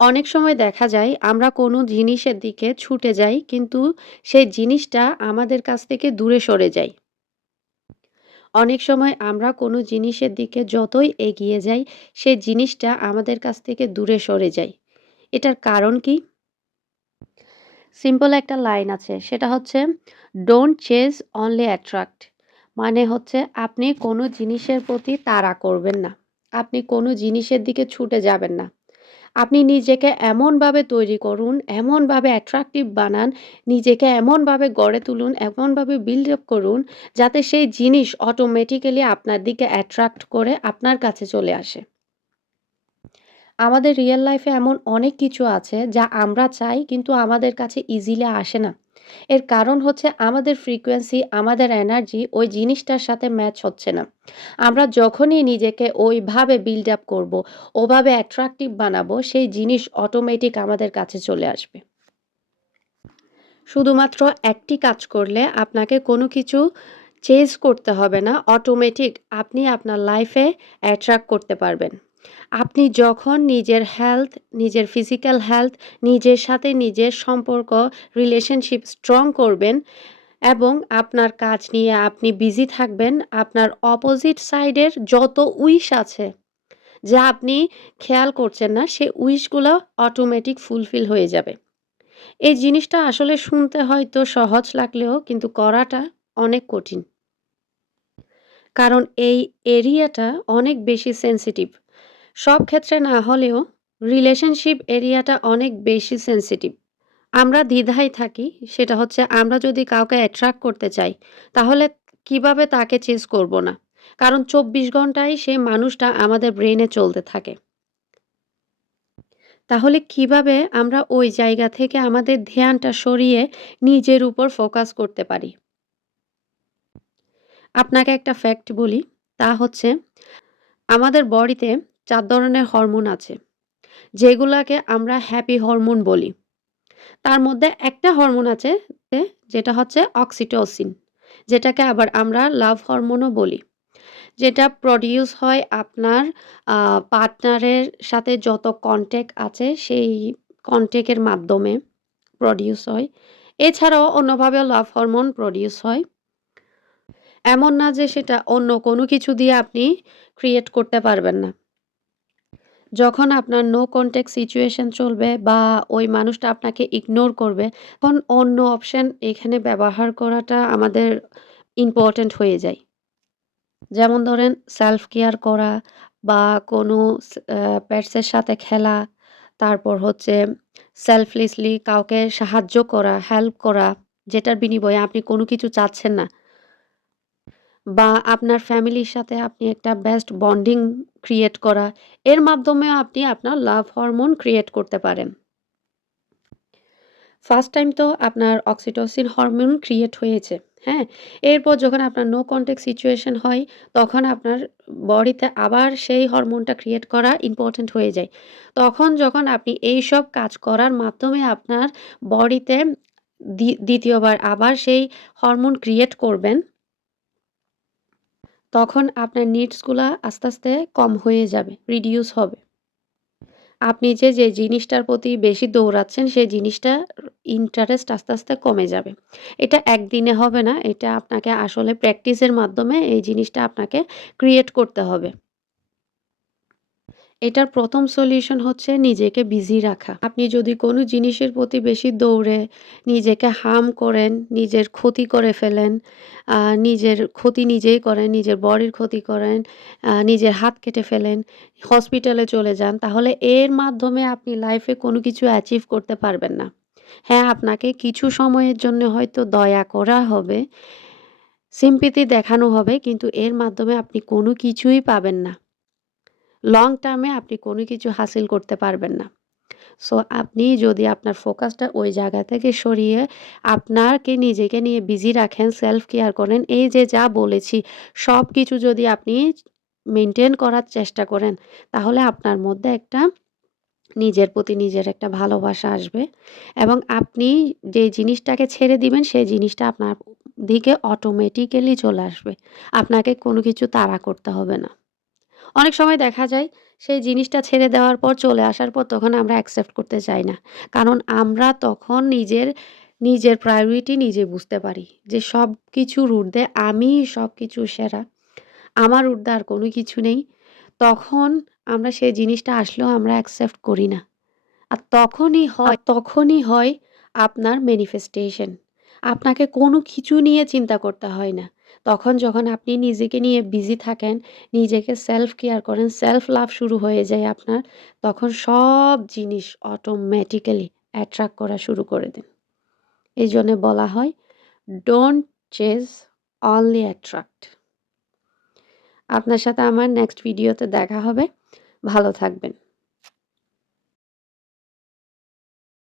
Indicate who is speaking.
Speaker 1: অনেক সময় দেখা যায় আমরা কোনো জিনিসের দিকে ছুটে যাই, কিন্তু সেই জিনিসটা আমাদের কাছ থেকে দূরে সরে যায়। অনেক সময় আমরা কোনো জিনিসের দিকে যতই এগিয়ে যাই, সেই জিনিসটা আমাদের কাছ থেকে দূরে সরে যায়। এটার কারণ কি? সিম্পল একটা লাইন আছে, সেটা হচ্ছে ডোন্ট চেজ অনলি অ্যাট্রাক্ট মানে হচ্ছে, আপনি কোনো জিনিসের প্রতি তাড়া করবেন না। আপনি কোনো জিনিসের দিকে ছুটে যাবেন না। আপনি নিজেকে এমনভাবে তৈরি করুন, এমনভাবে অ্যাট্রাকটিভ বানান, নিজেকে এমনভাবে গড়ে তুলুন, এমনভাবে বিল্ড আপ করুন যাতে সেই জিনিস অটোমেটিক্যালি আপনার দিকে অ্যাট্রাক্ট করে আপনার কাছে চলে আসে। আমাদের রিয়েল লাইফে এমন অনেক কিছু আছে যা আমরা চাই কিন্তু আমাদের কাছে ইজিলি আসে না। এর কারণ হচ্ছে আমাদের ফ্রিকোয়েন্সি, আমাদের এনার্জি ওই জিনিসটার সাথে ম্যাচ হচ্ছে না। আমরা যখনই নিজেকে ওইভাবে বিল্ড আপ করব ওভাবে অ্যাট্রাকটিভ বানাবো, সেই জিনিস অটোমেটিক আমাদের কাছে চলে আসবে। শুধুমাত্র একটি কাজ করলে আপনাকে কোনো কিছু চেঞ্জ করতে হবে না। অটোমেটিক আপনি আপনার লাইফে অ্যাট্রাক্ট করতে পারবেন। আপনি যখন নিজের হেলথ, নিজের ফিজিক্যাল হেলথ, নিজের সাথে নিজের সম্পর্ক, রিলেশনশিপ স্ট্রং করবেন এবং আপনার কাজ নিয়ে আপনি বিজি থাকবেন, আপনার অপোজিট সাইডের যত উইশ আছে, যা আপনি খেয়াল করছেন না, সে উইশগুলো অটোমেটিক ফুলফিল হয়ে যাবে। এই জিনিসটা আসলে শুনতে হয়তো সহজ লাগলেও কিন্তু করাটা অনেক কঠিন। কারণ এই এরিয়াটা অনেক বেশি সেনসিটিভ। সব ক্ষেত্রে না হলেও রিলেশনশিপ এরিয়াটা অনেক বেশি সেনসিটিভ। আমরা দ্বিধায় থাকি সেটা হচ্ছে আমরা যদি কাউকে অ্যাট্রাক্ট করতে চাই তাহলে কীভাবে তাকে চেঞ্জ করব না। কারণ ২৪ ঘন্টাই সেই মানুষটা আমাদের ব্রেনে চলতে থাকে। তাহলে কীভাবে আমরা ওই জায়গা থেকে আমাদের ধ্যানটা সরিয়ে নিজের উপর ফোকাস করতে পারি? আপনাকে একটা ফ্যাক্ট বলি, তা হচ্ছে আমাদের বডিতে ৪ ধরনের হরমোন আছে। যেগুলাকে আমরা হ্যাপি হরমোন বলি। তার মধ্যে একটা হরমোন আছে যেটা হচ্ছে অক্সিটোসিন। যেটাকে আবার আমরা লাভ হরমোনও বলি। যেটা প্রডিউস হয় আপনার পার্টনারের সাথে যত কনট্যাক্ট আছে, সেই কনট্যাক্টের মাধ্যমে প্রডিউস হয়। এছাড়াও অন্যভাবে লাভ হরমোন প্রডিউস হয়। এমন না যে সেটা অন্য কোনো কিছু দিয়ে আপনি ক্রিয়েট করতে পারবেন না। যখন আপনার নো কনট্যাক্ট সিচুয়েশন চলবে বা ওই মানুষটা আপনাকে ইগনোর করবে, তখন অন্য অপশন এখানে ব্যবহার করাটা আমাদের ইম্পোর্টেন্ট হয়ে যায়। যেমন ধরেন সেলফ কেয়ার করা বা কোনো এর সাথে খেলা, তারপর হচ্ছে সেলফলেসলি কাউকে সাহায্য করা, হেল্প করা, যেটার বিনিময়ে আপনি কোনো কিছু চাচ্ছেন না। বা আপনার ফ্যামিলির সাথে আপনি একটা বেস্ট বন্ডিং ক্রিয়েট করা। এর মাধ্যমেও আপনি আপনার লাভ হরমোন ক্রিয়েট করতে পারেন। ফার্স্ট টাইম তো আপনার অক্সিটোসিন হরমোন ক্রিয়েট হয়েছে। হ্যাঁ? এরপর যখন আপনার নো কনট্যাক্ট সিচুয়েশন হয়, তখন আপনার বডিতে আবার সেই হরমোনটা ক্রিয়েট করা ইম্পোর্টেন্ট হয়ে যায়। তখন যখন আপনি এইসব কাজ করার মাধ্যমে আপনার বডিতে দ্বিতীয়বার আবার সেই হরমোন ক্রিয়েট করবেন তখন আপনার নিডসগুলো আস্তে, আস্তে কম হয়ে যাবে, রিডিউস হবে। আপনি যে, যে জিনিসটার প্রতি বেশি দৌড়াচ্ছেন সেই জিনিসটা ইন্টারেস্ট আস্তে, আস্তে কমে যাবে। এটা একদিনে হবে না। এটা আপনাকে আসলে প্র্যাকটিসের মাধ্যমে এই জিনিসটা আপনাকে ক্রিয়েট করতে হবে। এটার প্রথম সলিউশন হচ্ছে নিজেকে বিজি রাখা। আপনি যদি কোনো জিনিসের প্রতি বেশি দৌড়ে নিজেকে হার্ম করেন, নিজের ক্ষতি করে ফেলেন, নিজের ক্ষতি নিজেই করেন, নিজের বডির ক্ষতি করেন, নিজের হাত কেটে ফেলেন, হসপিটালে চলে যান, তাহলে এর মাধ্যমে আপনি লাইফে কোনো কিছু অ্যাচিভ করতে পারবেন না। হ্যাঁ, আপনাকে কিছু সময়ের জন্য হয়তো দয়া করা হবে, সিম্প্যাথি দেখানো হবে কিন্তু এর মাধ্যমে আপনি কোনো কিছুই পাবেন না। লং টার্মে আপনি কোনো কিছু হাসিল করতে পারবেন না। সো আপনি যদি আপনার ফোকাসটা ওই জায়গা থেকে সরিয়ে আপনাকে নিজেকে নিয়ে বিজি রাখেন, সেলফ কেয়ার করেন, এই যে যা বলেছি সব কিছু যদি আপনি মেনটেন করার চেষ্টা করেন, তাহলে আপনার মধ্যে একটা নিজের প্রতি নিজের একটা ভালোবাসা আসবে এবং আপনি যে জিনিসটাকে ছেড়ে দিবেন সেই জিনিসটা আপনার দিকে অটোমেটিক্যালি চলে আসবে। আপনাকে কোনো কিছু তাড়া করতে হবে না। অনেক সময় দেখা যায় সেই জিনিসটা ছেড়ে দেওয়ার পর চলে আসার পর তখন আমরা অ্যাকসেপ্ট করতে চাই না। কারণ আমরা তখন নিজের, নিজের প্রায়োরিটি নিজে বুঝতে পারি যে সবকিছুর ঊর্ধ্বে সব কিছু সেরা। আমার ঊর্ধ্বে আর কোনো কিছু নেই। তখন আমরা সেই জিনিসটা আসলেও আমরা অ্যাকসেপ্ট করি না। আর তখনই হয় তখনই হয় আপনার ম্যানিফেস্টেশন। আপনাকে কোনো কিছু নিয়ে চিন্তা করতে হয় না। তখন যখন আপনি নিজেকে নিয়ে বিজি থাকেন, নিজেকে সেলফ কেয়ার করেন, সেলফ লাভ শুরু হয়ে যায় আপনার, তখন সব জিনিস অটোমেটিক্যালি অ্যাট্রাক্ট করা শুরু করে দেন। এইজন্যে বলা হয় ডোন্ট চেজ অনলি অ্যাট্রাক্ট। আপনার সাথে আমার নেক্সট ভিডিওতে দেখা হবে। ভালো থাকবেন।